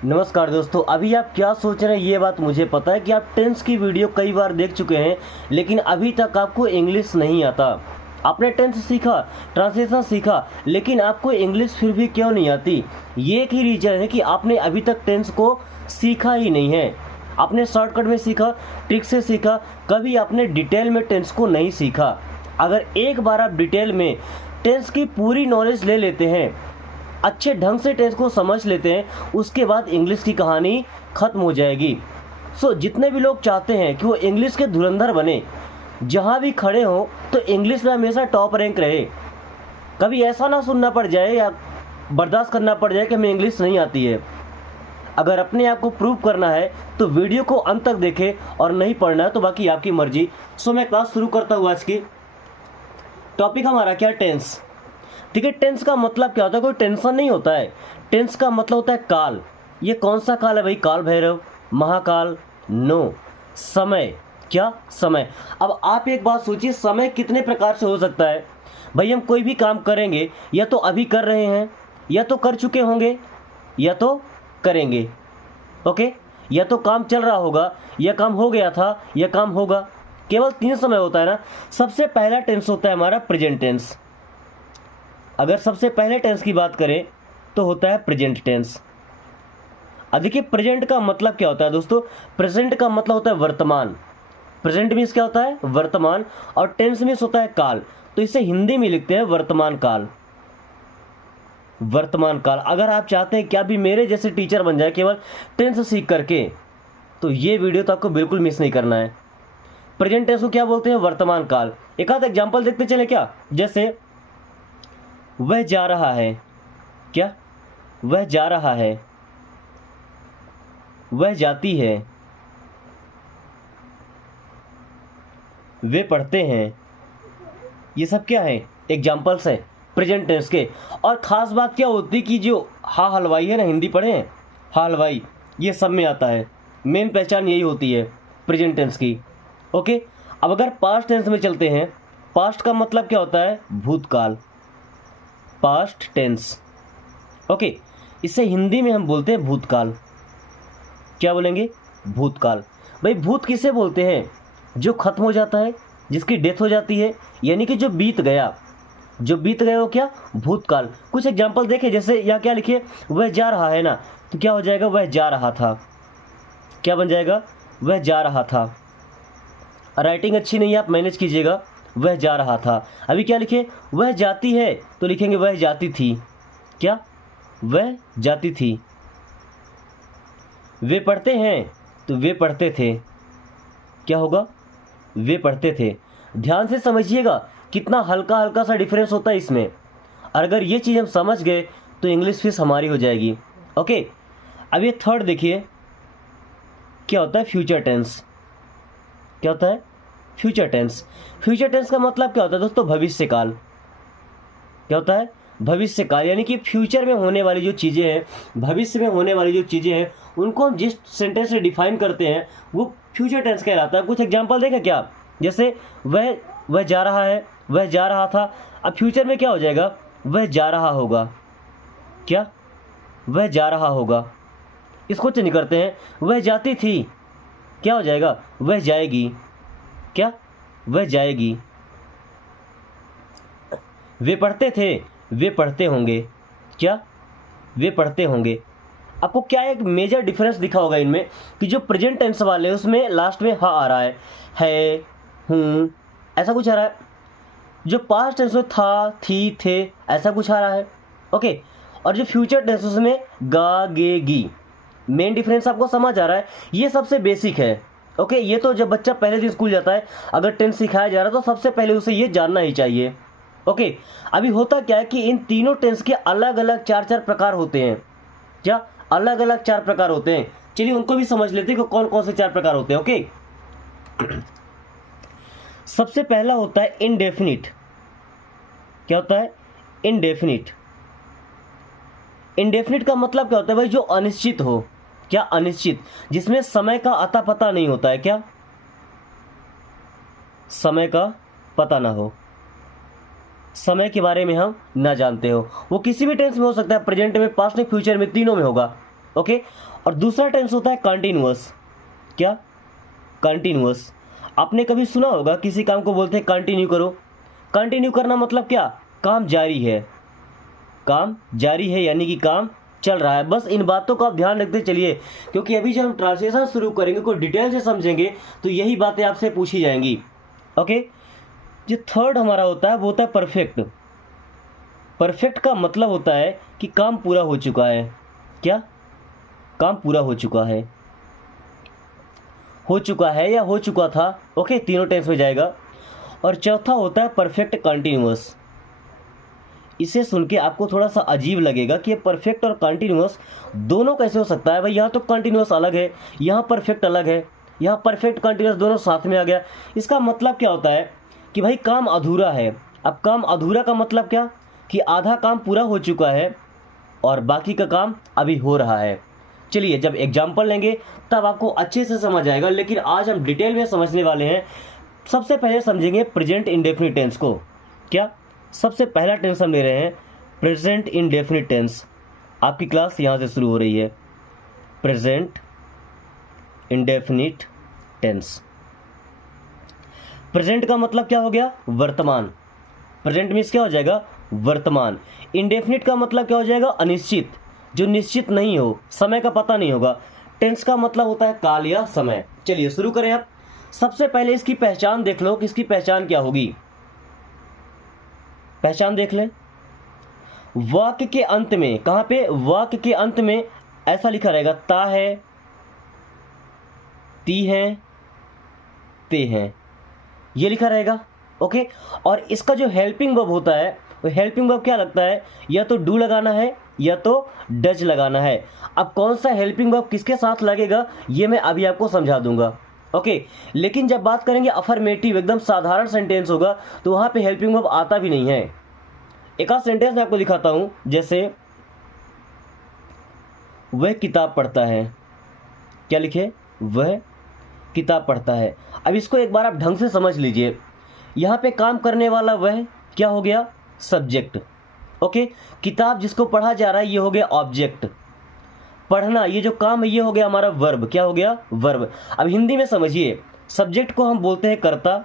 नमस्कार दोस्तों, अभी आप क्या सोच रहे हैं ये बात मुझे पता है कि आप टेंस की वीडियो कई बार देख चुके हैं, लेकिन अभी तक आपको इंग्लिश नहीं आता। आपने टेंस सीखा, ट्रांसलेशन सीखा, लेकिन आपको इंग्लिश फिर भी क्यों नहीं आती? ये एक ही रीज़न है कि आपने अभी तक टेंस को सीखा ही नहीं है। आपने शॉर्टकट में सीखा, ट्रिक से सीखा, कभी आपने डिटेल में टेंस को नहीं सीखा। अगर एक बार आप डिटेल में टेंस की पूरी नॉलेज ले लेते हैं, अच्छे ढंग से टेंस को समझ लेते हैं, उसके बाद इंग्लिश की कहानी ख़त्म हो जाएगी। जितने भी लोग चाहते हैं कि वो इंग्लिश के धुरंधर बने, जहाँ भी खड़े हों तो इंग्लिश में हमेशा टॉप रैंक रहे, कभी ऐसा ना सुनना पड़ जाए या बर्दाश्त करना पड़ जाए कि हमें इंग्लिश नहीं आती है। अगर अपने आप को प्रूव करना है तो वीडियो को अंत तक देखें, और नहीं पढ़ना है तो बाकी आपकी मर्जी। मैं क्लास शुरू करता हूँ। आज की टॉपिक हमारा क्या? टेंस। ठीक है, टेंस का मतलब क्या होता है? कोई टेंशन नहीं होता है। टेंस का मतलब होता है काल। ये कौन सा काल है भाई? काल भैरव, महाकाल? नो। समय। क्या? समय। अब आप एक बात सोचिए, समय कितने प्रकार से हो सकता है भाई? हम कोई भी काम करेंगे, या तो अभी कर रहे हैं, या तो कर चुके होंगे, या तो करेंगे। ओके, या तो काम चल रहा होगा, या काम हो गया था, या काम होगा। केवल 3 समय होता है ना। सबसे पहला टेंस होता है हमारा प्रेजेंट टेंस। अगर सबसे पहले टेंस की बात करें तो होता है प्रेजेंट टेंस। अब देखिए, प्रेजेंट का मतलब क्या होता है दोस्तों? प्रेजेंट का मतलब होता है वर्तमान। प्रेजेंट मीन्स क्या होता है? वर्तमान। और टेंस मीन्स होता है काल। तो इसे हिंदी में लिखते हैं वर्तमान काल। वर्तमान काल। अगर आप चाहते हैं कि आप भी मेरे जैसे टीचर बन जाए केवल टेंस सीख करके, तो ये वीडियो तो आपको बिल्कुल मिस नहीं करना है। प्रेजेंट टेंस को क्या बोलते हैं? वर्तमान काल। एक आध एग्जाम्पल देखते चले क्या? जैसे वह जा रहा है। क्या? वह जा रहा है। वह जाती है। वे पढ़ते हैं। ये सब क्या है? एग्जाम्पल्स हैं प्रेजेंट टेंस के। और ख़ास बात क्या होती कि जो हा हलवाई है ना, हिंदी पढ़े हैं, हा हलवाई, ये सब में आता है। मेन पहचान यही होती है प्रेजेंट टेंस की। ओके, अब अगर पास्ट टेंस में चलते हैं, पास्ट का मतलब क्या होता है? भूतकाल। Past tense. ओके, इसे हिंदी में हम बोलते हैं भूतकाल। क्या बोलेंगे? भूतकाल। भाई भूत किसे बोलते हैं? जो खत्म हो जाता है, जिसकी डेथ हो जाती है, यानी कि जो बीत गया। जो बीत गया वो क्या? भूतकाल। कुछ एग्जांपल देखें, जैसे यहाँ क्या लिखिए? वह जा रहा है ना, तो क्या हो जाएगा? वह जा रहा था। क्या बन जाएगा? वह जा रहा था। राइटिंग अच्छी नहीं है, आप मैनेज कीजिएगा। वह जा रहा था। अभी क्या लिखे? वह जाती है, तो लिखेंगे वह जाती थी। क्या? वह जाती थी। वे पढ़ते हैं, तो वे पढ़ते थे। क्या होगा? वे पढ़ते थे। ध्यान से समझिएगा, कितना हल्का हल्का सा डिफरेंस होता है इसमें। और अगर ये चीज़ हम समझ गए तो इंग्लिश फीस हमारी हो जाएगी। ओके, अब ये थर्ड देखिए, क्या होता है? Future tense. क्या होता है? Future tense. फ्यूचर टेंस का मतलब क्या होता है दोस्तों? भविष्य काल। क्या होता है? भविष्य काल। यानी कि फ्यूचर में होने वाली जो चीज़ें हैं, भविष्य में होने वाली जो चीज़ें हैं, उनको हम जिस सेंटेंस से डिफाइन करते हैं वो फ्यूचर टेंस कहलाता है। कुछ एग्जांपल देखें क्या? जैसे वह जा रहा है, वह जा रहा था। अब फ्यूचर में क्या हो जाएगा? वह जा रहा होगा। क्या? वह जा रहा होगा। इसको चेंज करते हैं, वह जाती थी। क्या हो जाएगा? वह जाएगी। क्या? वह जाएगी। वे पढ़ते थे, वे पढ़ते होंगे। क्या? वे पढ़ते होंगे। आपको क्या एक मेजर डिफरेंस दिखा होगा इनमें कि जो प्रेजेंट टेंस वाले हैं उसमें लास्ट में हा आ रहा है, हूँ, ऐसा कुछ आ रहा है। जो पास्ट टेंस में था, थी, थे, ऐसा कुछ आ रहा है। ओके, और जो फ्यूचर टेंस उसमें गा, गे, गी। मेन डिफरेंस आपको समझ आ रहा है? ये सबसे बेसिक है। ओके, ये तो जब बच्चा पहले दिन स्कूल जाता है, अगर टेंस सिखाया जा रहा है तो सबसे पहले उसे ये जानना ही चाहिए। ओके, अभी होता क्या है कि इन तीनों टेंस के अलग अलग 4-4 प्रकार होते हैं। क्या? अलग अलग 4 प्रकार होते हैं। चलिए उनको भी समझ लेते हैं कि कौन कौन से 4 प्रकार होते हैं। ओके, सबसे पहला होता है इनडेफिनिट। क्या होता है? इनडेफिनिट। इनडेफिनिट का मतलब क्या होता है भाई? जो अनिश्चित हो। क्या? अनिश्चित, जिसमें समय का अता पता नहीं होता है। क्या? समय का पता ना हो, समय के बारे में हम ना जानते हो। वो किसी भी टेंस में हो सकता है, प्रेजेंट में, पास्ट में, फ्यूचर में, तीनों में होगा। ओके। और दूसरा टेंस होता है कंटिन्यूअस। क्या? कंटिन्यूअस। आपने कभी सुना होगा किसी काम को बोलते हैं कंटिन्यू करो। कंटिन्यू करना मतलब क्या? काम जारी है, काम जारी है यानी कि काम चल रहा है। बस इन बातों को आप ध्यान रखते चलिए, क्योंकि अभी जब हम ट्रांसलेशन शुरू करेंगे, कोई डिटेल से समझेंगे, तो यही बातें आपसे पूछी जाएंगी। ओके। जो थर्ड हमारा होता है वो होता है परफेक्ट। परफेक्ट का मतलब होता है कि काम पूरा हो चुका है। क्या? काम पूरा हो चुका है, हो चुका है या हो चुका था। ओके, तीनों टेंस में जाएगा। और चौथा होता है परफेक्ट कंटिन्यूअस। इसे सुन के आपको थोड़ा सा अजीब लगेगा कि परफेक्ट और कंटिन्यूअस दोनों कैसे हो सकता है भाई। यहाँ तो कंटिन्यूअस अलग है, यहाँ परफेक्ट अलग है, यहाँ परफेक्ट कंटिन्यूअस दोनों साथ में आ गया। इसका मतलब क्या होता है कि भाई काम अधूरा है। अब काम अधूरा का मतलब क्या? कि आधा काम पूरा हो चुका है और बाकी का काम अभी हो रहा है। चलिए, जब एग्जाम्पल लेंगे तब आपको अच्छे से समझ आएगा, लेकिन आज हम डिटेल में समझने वाले हैं। सबसे पहले समझेंगे प्रेजेंट इंडेफिनिट टेंस को। क्या? सबसे पहला टेंस हम ले रहे हैं प्रेजेंट इंडेफिनिट टेंस। आपकी क्लास यहाँ से शुरू हो रही है। Present indefinite tense. प्रेजेंट का मतलब क्या हो गया? वर्तमान। प्रेजेंट मीन्स क्या हो जाएगा? वर्तमान। इंडेफिनिट का मतलब क्या हो जाएगा? अनिश्चित, जो निश्चित नहीं हो, समय का पता नहीं होगा। टेंस का मतलब होता है काल या समय। चलिए शुरू करें आप। सबसे पहले इसकी पहचान देख लो कि इसकी पहचान क्या होगी। पहचान देख लें। वाक्य के अंत में, कहां पे? वाक्य के अंत में ऐसा लिखा रहेगा, ता है, ती है, ते हैं, ये लिखा रहेगा। ओके। और इसका जो हेल्पिंग वर्ब होता है, वो हेल्पिंग वर्ब क्या लगता है? या तो डू लगाना है या तो डज लगाना है। अब कौन सा हेल्पिंग वर्ब किसके साथ लगेगा ये मैं अभी आपको समझा दूंगा। ओके। लेकिन जब बात करेंगे अफर्मेटिव, एकदम साधारण सेंटेंस होगा, तो वहां पे हेल्पिंग वर्ब आता भी नहीं है। एक आध सेंटेंस मैं आपको दिखाता हूं, जैसे वह किताब पढ़ता है। क्या लिखे? वह किताब पढ़ता है। अब इसको एक बार आप ढंग से समझ लीजिए। यहाँ पे काम करने वाला वह क्या हो गया? सब्जेक्ट। ओके। किताब जिसको पढ़ा जा रहा है ये हो गया ऑब्जेक्ट। पढ़ना, ये जो काम है ये हो गया हमारा वर्ब। क्या हो गया? वर्ब। अब हिंदी में समझिए, सब्जेक्ट को हम बोलते हैं कर्ता,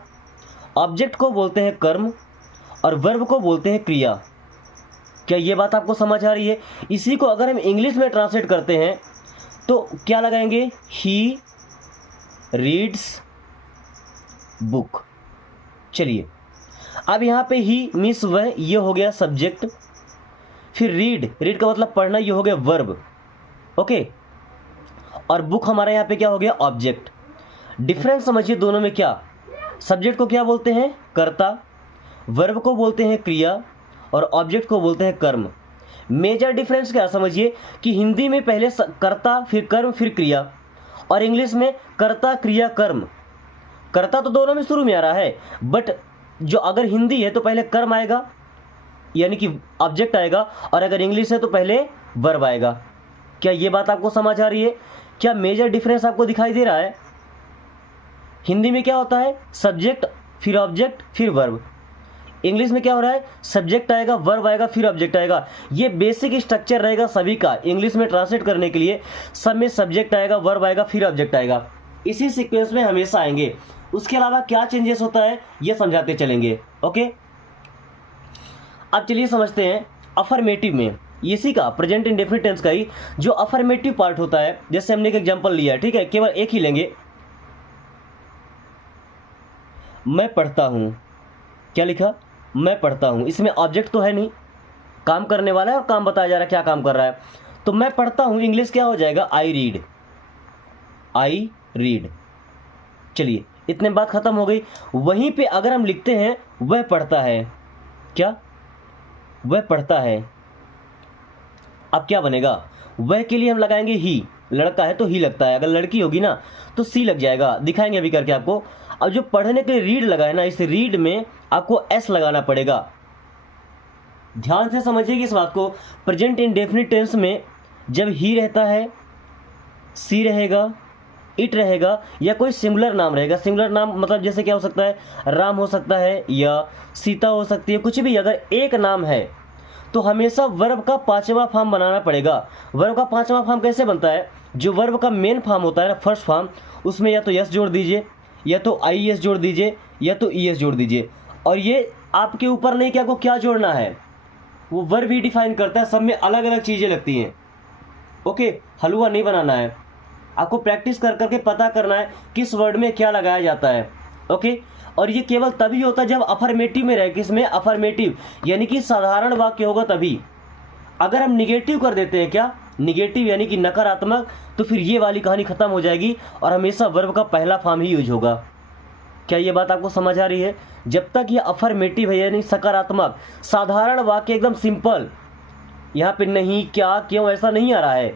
ऑब्जेक्ट को बोलते हैं कर्म, और वर्ब को बोलते हैं क्रिया। क्या ये बात आपको समझ आ रही है? इसी को अगर हम इंग्लिश में ट्रांसलेट करते हैं तो क्या लगाएंगे? He reads book. चलिए, अब यहाँ पे ही मीन्स वह, ये हो गया सब्जेक्ट। फिर रीड, रीड का मतलब पढ़ना, ये हो गया वर्ब। ओके। और बुक हमारा यहाँ पे क्या हो गया? ऑब्जेक्ट। डिफरेंस समझिए दोनों में। क्या? सब्जेक्ट को क्या बोलते हैं? कर्ता, वर्ब को बोलते हैं क्रिया, और ऑब्जेक्ट को बोलते हैं कर्म। मेजर डिफरेंस क्या समझिए कि हिंदी में पहले कर्ता, फिर कर्म, फिर क्रिया, और इंग्लिश में कर्ता, क्रिया, कर्म। कर्ता तो दोनों में शुरू में आ रहा है, बट जो अगर हिंदी है तो पहले कर्म आएगा यानी कि ऑब्जेक्ट आएगा, और अगर इंग्लिश है तो पहले वर्ब आएगा। क्या ये बात आपको समझ आ रही है? क्या मेजर डिफरेंस आपको दिखाई दे रहा है? हिंदी में क्या होता है? सब्जेक्ट, फिर ऑब्जेक्ट, फिर वर्ब। इंग्लिश में क्या हो रहा है? सब्जेक्ट आएगा, वर्ब आएगा, फिर ऑब्जेक्ट आएगा। ये बेसिक स्ट्रक्चर रहेगा सभी का। इंग्लिश में ट्रांसलेट करने के लिए सब में सब्जेक्ट आएगा, वर्ब आएगा, फिर ऑब्जेक्ट आएगा। इसी सीक्वेंस में हमेशा आएंगे। उसके अलावा क्या चेंजेस होता है ये समझाते चलेंगे। ओके। अब चलिए समझते हैं अफर्मेटिव में, इसी का प्रेजेंट इंडेफिनिट टेंस का ही जो अफर्मेटिव पार्ट होता है। जैसे हमने एक एग्जांपल लिया, ठीक है, केवल एक ही लेंगे। मैं पढ़ता हूं। क्या लिखा? मैं पढ़ता हूं। इसमें ऑब्जेक्ट तो है नहीं, काम करने वाला है और काम बताया जा रहा है क्या काम कर रहा है। तो मैं पढ़ता हूं इंग्लिश क्या हो जाएगा? I read. I read. चलिए, इतने बात खत्म हो गई। वहीं पे अगर हम लिखते हैं वह पढ़ता है। क्या? वह पढ़ता है। अब क्या बनेगा? वह के लिए हम लगाएंगे ही। लड़का है तो ही लगता है, अगर लड़की होगी ना तो सी लग जाएगा। दिखाएंगे अभी करके आपको। अब जो पढ़ने के लिए रीड लगा है ना, इस रीड में आपको एस लगाना पड़ेगा। ध्यान से समझिएगा इस बात को। प्रेजेंट इंडेफिनिट टेंस में जब ही रहता है, सी रहेगा, इट रहेगा, या कोई सिंगुलर नाम रहेगा। सिंगुलर नाम मतलब जैसे क्या हो सकता है? राम हो सकता है या सीता हो सकती है, कुछ भी। अगर एक नाम है तो हमेशा वर्ब का पांचवा फॉर्म बनाना पड़ेगा। वर्ब का पांचवा फॉर्म कैसे बनता है? जो वर्ब का मेन फॉर्म होता है ना, फर्स्ट फॉर्म, उसमें या तो यस जोड़ दीजिए, या तो आई एस जोड़ दीजिए, या तो ई एस जोड़ दीजिए। और ये आपके ऊपर नहीं कि आपको क्या जोड़ना है, वो वर्ब ही डिफाइन करता है। सब में अलग अलग चीज़ें लगती हैं। ओके, हलवा नहीं बनाना है, आपको प्रैक्टिस कर करके पता करना है किस वर्ड में क्या लगाया जाता है। ओके, और ये केवल तभी होता है जब अफर्मेटिव में रहे। किसमें? अफर्मेटिव, यानी कि साधारण वाक्य होगा तभी। अगर हम निगेटिव कर देते हैं, क्या निगेटिव यानी कि नकारात्मक, तो फिर ये वाली कहानी खत्म हो जाएगी और हमेशा वर्ब का पहला फॉर्म ही यूज होगा। क्या ये बात आपको समझ आ रही है? जब तक ये अफर्मेटिव है यानी सकारात्मक साधारण वाक्य एकदम सिंपल, यहाँ पे नहीं, क्या, क्यों ऐसा नहीं आ रहा है,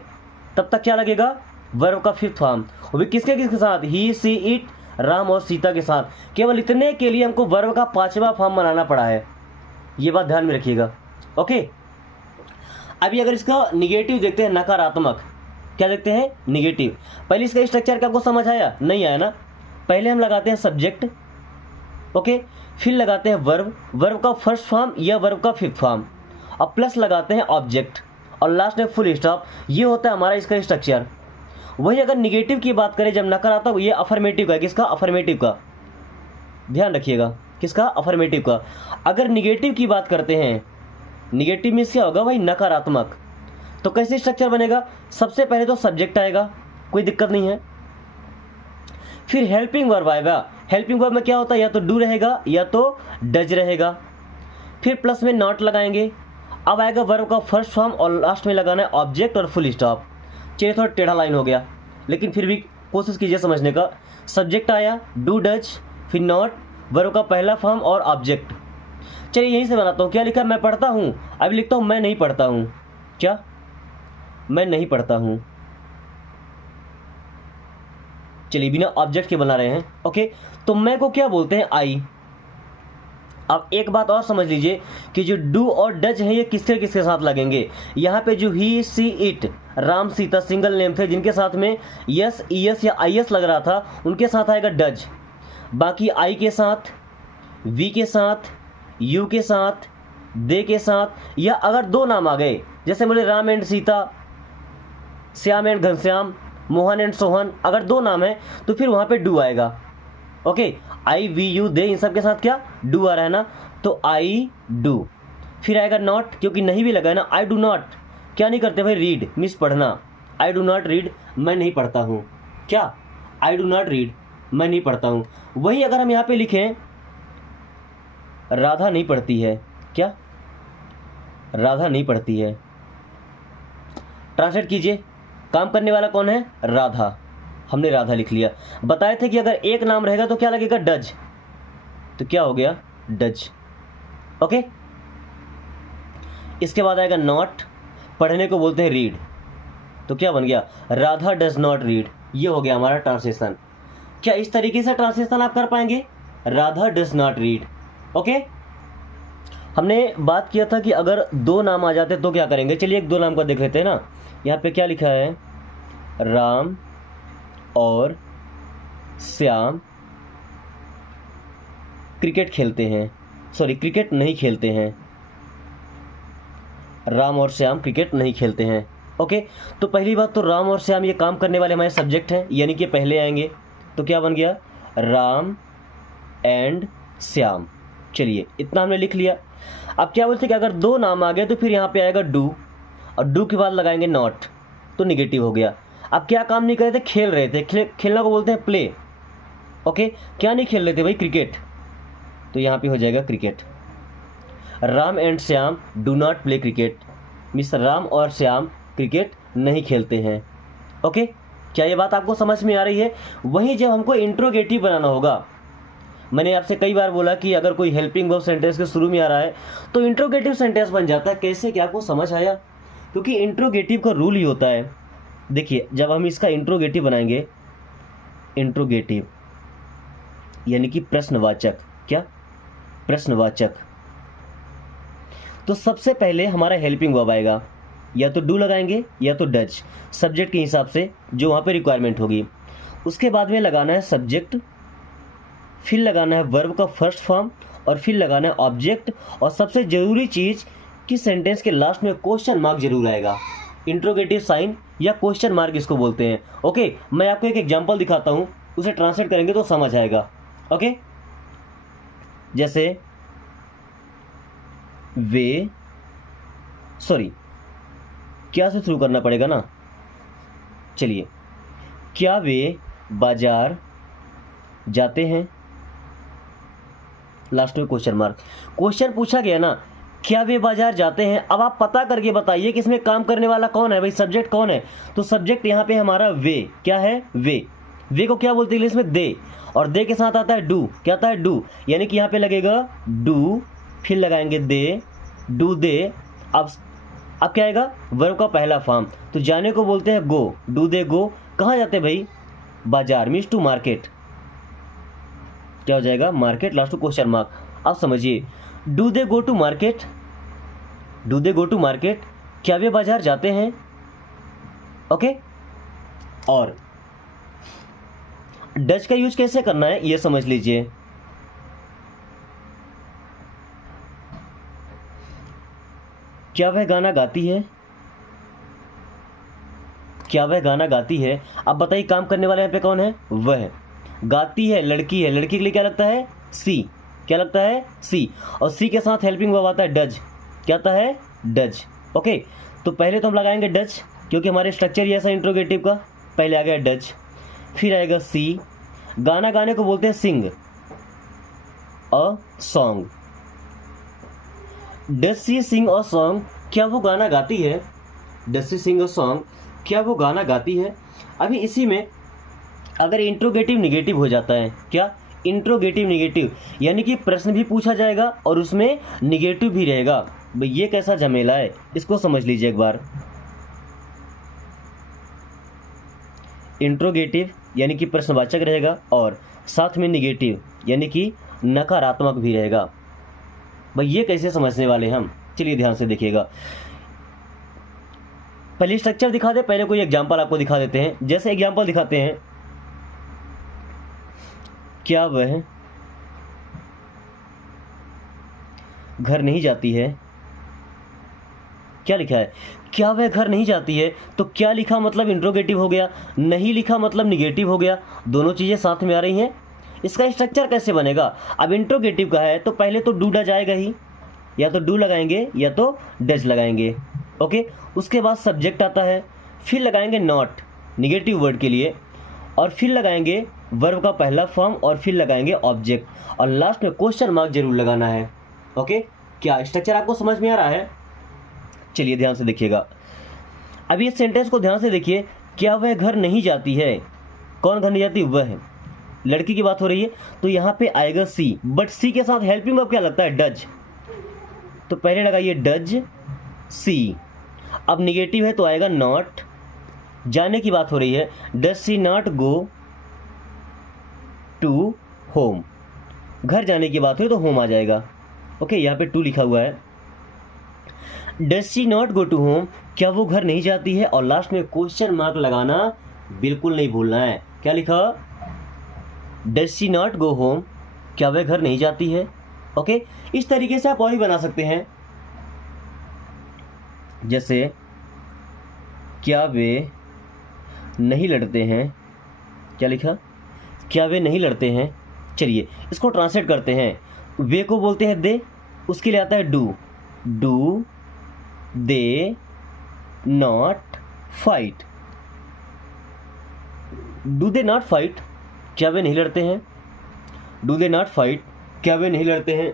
तब तक क्या लगेगा? वर्ब का फिफ्थ फॉर्म। वो भी किसके किसके साथ? ही, सी, इट, राम और सीता के साथ। केवल इतने के लिए हमको वर्ब का पांचवा फॉर्म बनाना पड़ा है। ये बात ध्यान में रखिएगा। ओके, अभी अगर इसका निगेटिव देखते हैं, नकारात्मक, क्या देखते हैं? निगेटिव। पहले इसका स्ट्रक्चर क्या आपको समझ आया? नहीं आया ना? पहले हम लगाते हैं सब्जेक्ट, ओके, फिर लगाते हैं वर्ब, वर्ब का फर्स्ट फॉर्म या वर्ब का फिफ्थ फॉर्म, और प्लस लगाते हैं ऑब्जेक्ट, और लास्ट में फुल स्टॉप। ये होता है हमारा इसका स्ट्रक्चर। वही अगर निगेटिव की बात करें, जब नकारात्मक, ये अफर्मेटिव का है। किसका? अफर्मेटिव का। ध्यान रखिएगा, किसका? अफर्मेटिव का। अगर निगेटिव की बात करते हैं, निगेटिव मीन्स क्या होगा भाई? नकारात्मक। तो कैसे स्ट्रक्चर बनेगा? सबसे पहले तो सब्जेक्ट आएगा, कोई दिक्कत नहीं है। फिर हेल्पिंग वर्ब आएगा। हेल्पिंग वर्ब में क्या होता है? या तो डू रहेगा या तो डज रहेगा। फिर प्लस में नॉट लगाएंगे। अब आएगा वर्ब का फर्स्ट फॉर्म और लास्ट में लगाना है ऑब्जेक्ट और फुल स्टॉप। चलिए थोड़ा टेढ़ा लाइन हो गया, लेकिन फिर भी कोशिश कीजिए समझने का। सब्जेक्ट आया, डू, डज, फिर नॉट, वर्ब का पहला फॉर्म और ऑब्जेक्ट। चलिए यहीं से बनाता हूँ। क्या लिखा? मैं पढ़ता हूँ। अभी लिखता हूँ मैं नहीं पढ़ता हूँ। क्या? मैं नहीं पढ़ता हूँ। चलिए बिना ऑब्जेक्ट के बना रहे हैं। ओके, तो मैं को क्या बोलते हैं? आई। अब एक बात और समझ लीजिए कि जो डू और डज हैं ये किसके किसके साथ लगेंगे। यहाँ पे जो he, she, it, Ram, Sita single name थे, जिनके साथ में यस, ई एस या आई एस लग रहा था, उनके साथ आएगा डज। बाकी आई के साथ, वी के साथ, यू के साथ, दे के साथ, या अगर दो नाम आ गए, जैसे बोले Ram and Sita, Shyam and Ghanshyam, Mohan and Sohan, अगर दो नाम है तो फिर वहाँ पे डू आएगा। ओके, आई, वी, यू, दे, इन सब के साथ क्या? डू आ रहा है ना, तो आई डू। फिर आएगा नॉट, क्योंकि नहीं भी लगा है ना। आई डू नॉट, क्या नहीं करते भाई? रीड, मिस पढ़ना। आई डू नॉट रीड, मैं नहीं पढ़ता हूँ। क्या? आई डू नॉट रीड, मैं नहीं पढ़ता हूँ। वही अगर हम यहाँ पे लिखें राधा नहीं पढ़ती है। क्या? राधा नहीं पढ़ती है। ट्रांसलेट कीजिए, काम करने वाला कौन है? राधा। हमने राधा लिख लिया। बताए थे कि अगर एक नाम रहेगा तो क्या लगेगा? डज। तो क्या हो गया? डज। ओके, इसके बाद आएगा नॉट, पढ़ने को बोलते हैं रीड, तो क्या बन गया? Radha does not read. ये हो गया हमारा ट्रांसलेशन। क्या इस तरीके से ट्रांसलेशन आप कर पाएंगे? Radha does not read. Okay, हमने बात किया था कि अगर दो नाम आ जाते तो क्या करेंगे। चलिए एक दो नाम का देख लेते हैं ना। यहाँ पे क्या लिखा है? राम और श्याम क्रिकेट खेलते हैं। सॉरी, क्रिकेट नहीं खेलते हैं। राम और श्याम क्रिकेट नहीं खेलते हैं। ओके, तो पहली बात तो राम और श्याम ये काम करने वाले हमारे सब्जेक्ट हैं, यानी कि पहले आएंगे। तो क्या बन गया? राम एंड श्याम। चलिए इतना हमने लिख लिया। अब क्या बोलते हैं कि अगर दो नाम आ गए तो फिर यहाँ पे आएगा डू, और डू के बाद लगाएंगे नॉट, तो निगेटिव हो गया। अब क्या काम नहीं कर रहे थे? खेल रहे थे। खेलना को बोलते हैं प्ले। ओके, क्या नहीं खेल रहे थे भाई? क्रिकेट। तो यहाँ पे हो जाएगा cricket. Ram and Shyam do not play cricket, miss Ram और श्याम क्रिकेट नहीं खेलते हैं। ओके, क्या ये बात आपको समझ में आ रही है? वहीं जब हमको इंट्रोगेटिव बनाना होगा, मैंने आपसे कई बार बोला कि अगर कोई हेल्पिंग वर्ब सेंटेंस के शुरू में आ रहा है तो इंट्रोगेटिव सेंटेंस बन जाता है। कैसे, क्या आपको समझ आया? क्योंकि इंट्रोगेटिव का रूल ही होता है। देखिए, जब हम इसका इंट्रोगेटिव बनाएंगे, इंट्रोगेटिव यानी कि प्रश्नवाचक। क्या? प्रश्नवाचक। तो सबसे पहले हमारा हेल्पिंग वर्ब आएगा, या तो डू लगाएंगे या तो डज, सब्जेक्ट के हिसाब से जो वहाँ पे रिक्वायरमेंट होगी। उसके बाद में लगाना है सब्जेक्ट, फिर लगाना है वर्ब का फर्स्ट फॉर्म, और फिर लगाना है ऑब्जेक्ट, और सबसे ज़रूरी चीज़ कि सेंटेंस के लास्ट में क्वेश्चन मार्क जरूर आएगा, इंट्रोगेटिव साइन या क्वेश्चन मार्क इसको बोलते हैं। ओके, मैं आपको एक एग्जांपल दिखाता हूँ, उसे ट्रांसलेट करेंगे तो समझ आएगा। ओके, जैसे वे, सॉरी क्या से शुरू करना पड़ेगा ना, चलिए, क्या वे बाजार जाते हैं, लास्ट में क्वेश्चन मार्क। क्वेश्चन पूछा गया ना, क्या वे बाजार जाते हैं। अब आप पता करके बताइए कि इसमें काम करने वाला कौन है भाई, सब्जेक्ट कौन है। तो सब्जेक्ट यहाँ पे हमारा वे, क्या है, वे को क्या बोलते हैं इंग्लिश में, दे, और दे के साथ आता है डू, क्या आता है, डू, यानी कि यहाँ पे लगेगा डू, फिर लगाएंगे दे, डू दे। अब क्या आएगा, वर्ब का पहला फॉर्म, तो जाने को बोलते हैं गो, डू दे गो। कहाँ जाते हैं भाई, बाजार, मीन्स टू मार्केट, क्या हो जाएगा, market, last to question mark. अब समझिए, do they go to market, do they go to market, क्या वे बाजार जाते हैं। ओके, और डच का यूज कैसे करना है ये समझ लीजिए। क्या वह गाना गाती है, क्या वह गाना गाती है। अब बताइए काम करने वाले यहाँ पे कौन है, वह, गाती है लड़की है, लड़की के लिए क्या लगता है, सी, क्या लगता है, सी, और सी के साथ हेल्पिंग वर्ब आता है डज, क्या आता है, डज। ओके, तो पहले तो हम लगाएंगे डज, क्योंकि हमारे स्ट्रक्चर ही ऐसा इंट्रोगेटिव का, पहले आ गया डज, फिर आएगा सी, गाना गाने को बोलते हैं sing, a song, does she sing a song, क्या वो गाना गाती है, does she sing a song, क्या वो गाना गाती है। अभी इसी में अगर इंट्रोगेटिव निगेटिव हो जाता है, क्या, इंट्रोगेटिव निगेटिव, यानी कि प्रश्न भी पूछा जाएगा और उसमें निगेटिव भी रहेगा, भाई ये कैसा झमेला है, इसको समझ लीजिए एक बार। इंट्रोगेटिव यानी कि प्रश्नवाचक रहेगा और साथ में निगेटिव यानी कि नकारात्मक भी रहेगा, भाई ये कैसे समझने वाले हम, चलिए ध्यान से देखिएगा। पहले स्ट्रक्चर दिखा दे, पहले कोई एग्जांपल आपको दिखा देते हैं। जैसे एग्जांपल दिखाते हैं, क्या वह घर नहीं जाती है, क्या लिखा है, क्या वह घर नहीं जाती है, तो क्या लिखा मतलब इंट्रोगेटिव हो गया, नहीं लिखा मतलब निगेटिव हो गया, दोनों चीज़ें साथ में आ रही हैं। इसका स्ट्रक्चर कैसे बनेगा, अब इंट्रोगेटिव का है तो पहले तो डू डज आएगा ही, या तो डू लगाएंगे या तो डज लगाएंगे। ओके, उसके बाद सब्जेक्ट आता है, फिर लगाएंगे नॉट निगेटिव वर्ड के लिए, और फिर लगाएंगे वर्ब का पहला फॉर्म, और फिर लगाएंगे ऑब्जेक्ट, और लास्ट में क्वेश्चन मार्क जरूर लगाना है। ओके, क्या स्ट्रक्चर आपको समझ में आ रहा है, चलिए ध्यान से देखिएगा। अभी इस सेंटेंस को ध्यान से देखिए, क्या वह घर नहीं जाती है, कौन घर नहीं जाती, वह, लड़की की बात हो रही है, तो यहाँ पे आएगा सी, बट सी के साथ हेल्पिंग वर्ब क्या लगता है, डज, तो पहले लगाइए डज सी। अब निगेटिव है तो आएगा नॉट, जाने की बात हो रही है, does she not go to home, घर जाने की बात हुई तो होम आ जाएगा। ओके, यहाँ पे टू लिखा हुआ है, does she not go to home, क्या वो घर नहीं जाती है, और लास्ट में क्वेश्चन मार्क लगाना बिल्कुल नहीं भूलना है। क्या लिखा, does she not go home, क्या वह घर नहीं जाती है। ओके, इस तरीके से आप और भी बना सकते हैं, जैसे क्या वे नहीं लड़ते हैं, क्या लिखा, क्या वे नहीं लड़ते हैं। चलिए इसको ट्रांसलेट करते हैं, वे को बोलते हैं दे, उसके लिए आता है do, do they not fight, do they not fight, क्या वे नहीं लड़ते हैं, डू दे नॉट फाइट, क्या वे नहीं लड़ते हैं।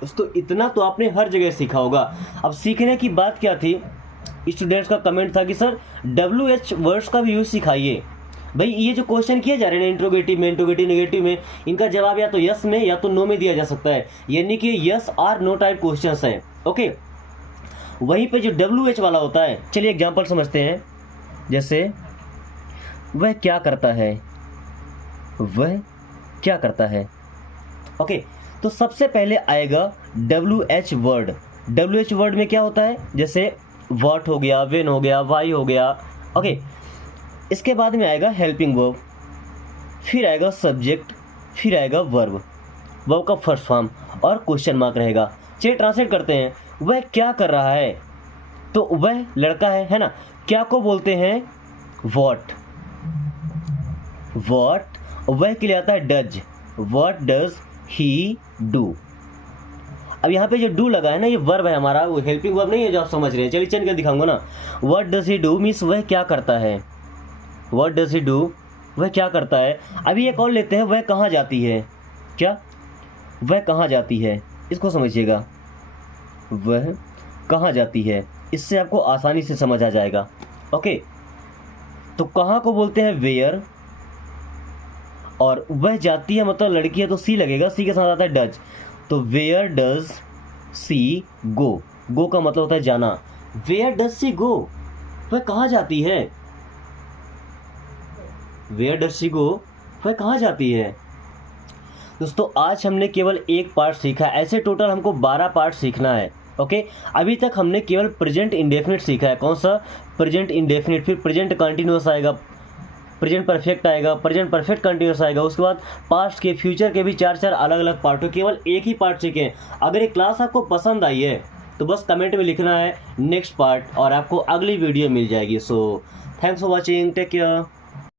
दोस्तों इतना तो आपने हर जगह सीखा होगा। अब सीखने की बात क्या थी, स्टूडेंट्स का कमेंट था कि सर WH वर्ड्स का भी यूज सिखाइए। भाई ये जो क्वेश्चन किए जा रहे हैं इंट्रोगेटिव में, इंट्रोगेटिव नेगेटिव में, इनका जवाब या तो यस में या तो नो में दिया जा सकता है, यानी कि यस और नो टाइप क्वेश्चंस हैं। ओके, वहीं पे जो WH वाला होता है, चलिए एग्जांपल समझते हैं। जैसे वह क्या करता है, वह क्या करता है। ओके, तो सबसे पहले आएगा WH वर्ड। WH वर्ड में क्या होता है, जैसे व्हाट हो गया, व्हेन हो गया, व्हाई हो गया। ओके, इसके बाद में आएगा हेल्पिंग वर्ब, फिर आएगा सब्जेक्ट, फिर आएगा वर्ब, वर्ब का फर्स्ट फॉर्म और क्वेश्चन मार्क रहेगा। चलिए ट्रांसलेट करते हैं। वह क्या कर रहा है, तो वह लड़का है ना। क्या को बोलते हैं वॉट, वॉट वह के लिए आता है does, what does he do. अब यहाँ पे जो डू लगा है ना, ये वर्ब है हमारा, वो हेल्पिंग वर्ब नहीं है जो आप समझ रहे हैं। चलिए चल के दिखाऊंगा ना। What does he do means वह क्या करता है, व्हाट डज ही डू वह क्या करता है। अभी एक और लेते हैं, वह कहाँ जाती है, क्या वह कहाँ जाती है, इसको समझिएगा, वह कहाँ जाती है, इससे आपको आसानी से समझ आ जाएगा। ओके, तो कहाँ को बोलते हैं वेयर, और वह जाती है मतलब लड़की है तो सी लगेगा, सी के साथ आता है डज, तो वेयर डज सी गो, गो का मतलब होता है जाना। वेयर डज सी गो, वह कहाँ जाती है, वेयर डज सी गो वह कहाँ जाती है। दोस्तों आज हमने केवल एक पार्ट सीखा, ऐसे टोटल हमको 12 पार्ट सीखना है। ओके, अभी तक हमने केवल प्रेजेंट इंडेफिनिट सीखा है। कौन सा, प्रेजेंट इंडेफिनिट, फिर प्रेजेंट कंटिन्यूअस आएगा, प्रेजेंट परफेक्ट आएगा, प्रेजेंट परफेक्ट कंटिन्यूअस आएगा, उसके बाद पास्ट के, फ्यूचर के भी 4 अलग अलग पार्ट हो, केवल एक ही पार्ट सीखें। अगर ये क्लास आपको पसंद आई है तो बस कमेंट में लिखना है नेक्स्ट पार्ट और आपको अगली वीडियो मिल जाएगी। So thanks for watching, take care.